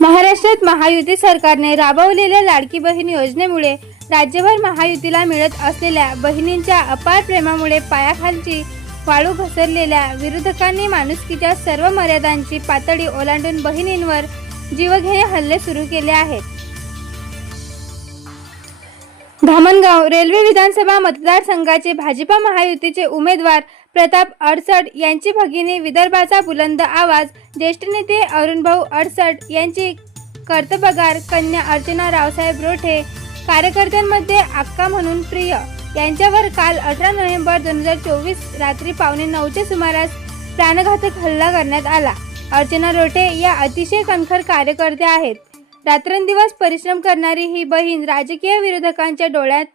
महाराष्ट्रात महायुती सरकारने राबवलेल्या लाडकी बहीण योजनेमुळे राज्यभर महायुतीला मिळत असलेल्या बहिणींच्या अपार प्रेमामुळे पायाखालची वाळू घसरलेल्या विरोधकांनी माणुसकीच्या सर्व मर्यादांची पातळी ओलांडून बहिणींवर जीवघेणे हल्ले सुरू केले आहेत. धामणगाव रेल्वे विधानसभा मतदारसंघाचे भाजपा महायुतीचे उमेदवार प्रताप अडसड यांची भगिनी विदर्भाचा बुलंद आवाज ज्येष्ठ नेते अरुणभाऊ अडसड यांची कर्तबगार कन्या अर्चना रावसाहेब रोठे कार्यकर्त्यांमध्ये अक्का म्हणून प्रिय. यांच्यावर काल अठरा नोव्हेंबर दोन हजार चोवीस रात्री पावणे नऊच्या सुमारास प्राणघातक हल्ला करण्यात आला. अर्चना रोठे या अतिशय कणखर कार्यकर्त्या आहेत. रात्रंदिवस परिश्रम करणारी ही बहीण राजकीय विरोधकांच्या डोळ्यात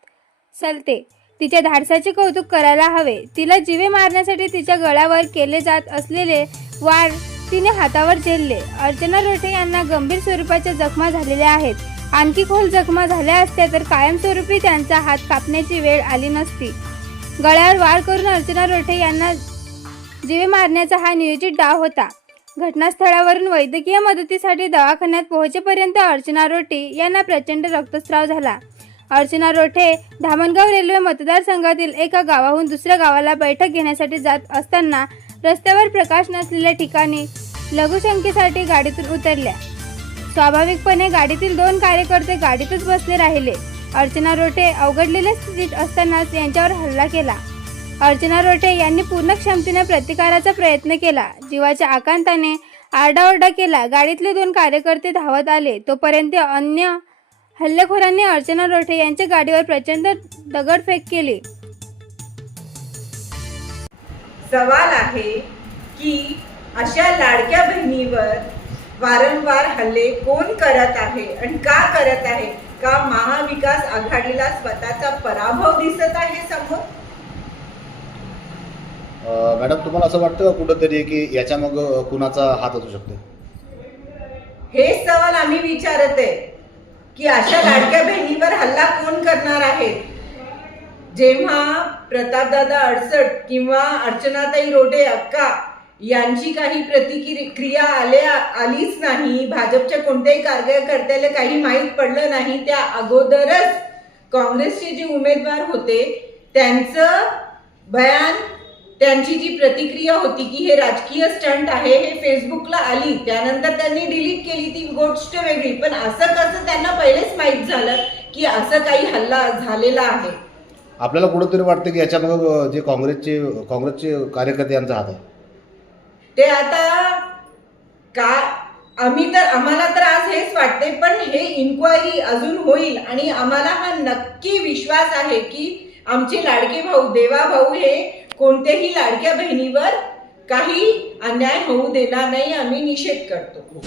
सलते. तिच्या धाडसाचे कौतुक करायला हवे. तिला जीवे मारण्यासाठी तिच्या गळ्यावर केले जात असलेले वार तिने हातावर झेलले. अर्चना रोठे यांना गंभीर स्वरूपाच्या जखमा झालेल्या आहेत. आणखी खोल जखमा झाल्या असत्या तर कायमस्वरूपी त्यांचा हात कापण्याची वेळ आली नसती. गळ्यावर वार करून अर्चना रोठे यांना जीवे मारण्याचा हा नियोजित डाव होता. घटनास्थळावरून वैद्यकीय मदतीसाठी दवाखान्यात पोहोचेपर्यंत अर्चना रोटे यांना प्रचंड रक्तस्राव झाला. अर्चना रोठे धामणगाव रेल्वे मतदारसंघातील एका गावाहून दुसऱ्या गावाला बैठक घेण्यासाठी जात असताना रस्त्यावर प्रकाश नसलेल्या ठिकाणी लघुशंकेसाठी गाडीतून उतरल्या. स्वाभाविकपणे गाडीतील दोन कार्यकर्ते गाडीतच बसले राहिले. अर्चना रोठे अवघडलेल्या स्थितीत असतानाच यांच्यावर हल्ला केला. अर्चना रोठे यांनी पूर्ण क्षमतेने प्रतिकाराचा प्रयत्न केला. जीवाच्या आकांताने आरडाओरडा केला. गाडीतले दोन कार्यकर्ते धावत आले. तोपर्यंत अन्य हल्लेखोरांनी अर्चना रोठे यांच्या गाडीवर प्रचंड दगडफेक केली. सवाल आहे की अशा लाडक्या बहिणीवर वारंवार हल्ले कोण करत आहे आणि का करत आहे? का महाविकास आघाडीला स्वतःचा पराभव दिसत आहे समोर? मॅडम तुम्हाला असं वाटतं का कुठंतरी की याच्या मग कुणाचा हात असू शकतो? हे सवाल आम्ही विचारत आहे की अशा लाडक्या बहिणीवर हल्ला कोण करणार आहे? जेव्हा प्रतापदादा अडसट किंवा अर्चनाताई रोडे अक्का यांची काही प्रतिक्रिया आल्या आलीच नाही भाजपच्या कोणत्याही कार्यकर्त्याला काही माहीत पडलं नाही त्या अगोदरच काँग्रेसचे जे उमेदवार होते त्यांचं बयान त्यांची जी प्रतिक्रिया होती की हे राजकीय स्टंट आहे हे फेसबुकला आली त्यानंतर त्यांनी डिलीट केली ती गोष्ट वेगळी. पण असं कसं त्यांना पहिलेच माहीत झालं की असं काही हल्ला झालेला आहे? आपल्याला कुठंतरी वाटतं की याच्या मग जे काँग्रेसचे काँग्रेसचे कार्यकर्ते यांचा हात आहे. ते आता का आम्ही तर आम्हाला तर आज हेच वाटते पण हे इन्क्वायरी अजून होईल. आणि आम्हाला हा नक्की विश्वास आहे की आमचे लाडके भाऊ देवा भाऊ हे कोणत्याही लाडक्या बहिणीवर काही अन्याय होऊ देणार नाही आम्ही निषेध करतो.